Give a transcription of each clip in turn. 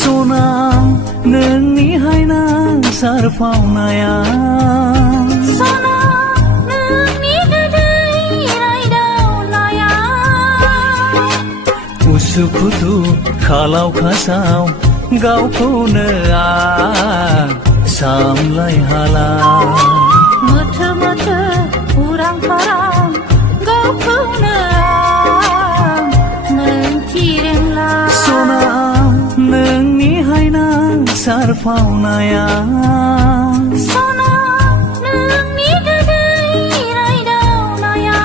Sona nungi haina sarfaunaya Sona nungi gadai raidaunaya Usukutu kalau kasau gaukौनो सामलाय हाला Moto moto urang parang gaukौनो nentirenla Sona nungi haina sarfaunaya Sona nungi gadai raidaunaya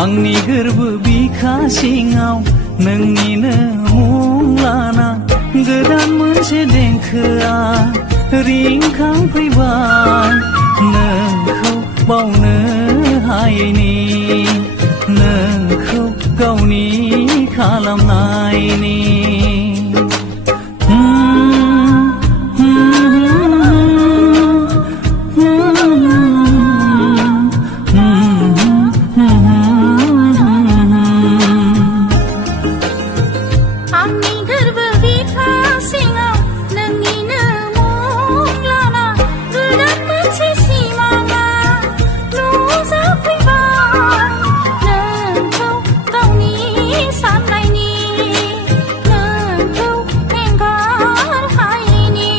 आंनि गोरबो बिखा सिङाव नोंनिनो मुं लाना गोदान मोनसे देंखोआ रिंखांफैबाय नोंखौ बावनो हायैनि नोंखौ गावनि खालामनायनि Angni gorbo biखा सिङाव नोंनिनो मुं लाना गोदान मोनसे सिमाङा नुजाफैबाय नोंखौ गावनि साननायनि नोंखौ एंगार हायैनि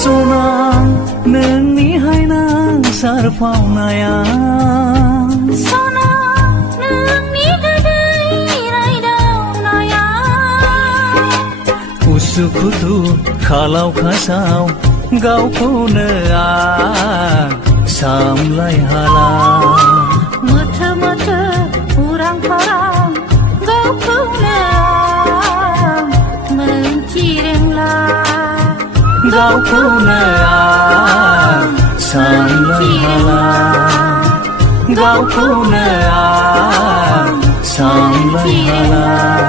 Sona नोंनि हायना सारफावनाया Sona nungi gadai raidaunaya Usukutu kalau kasau gaukौनो सामलाय हाला Moto moto urang parang gaukौनो mentirengla गावखौनो सामलाय हाला गावखौनो सामलाय हाला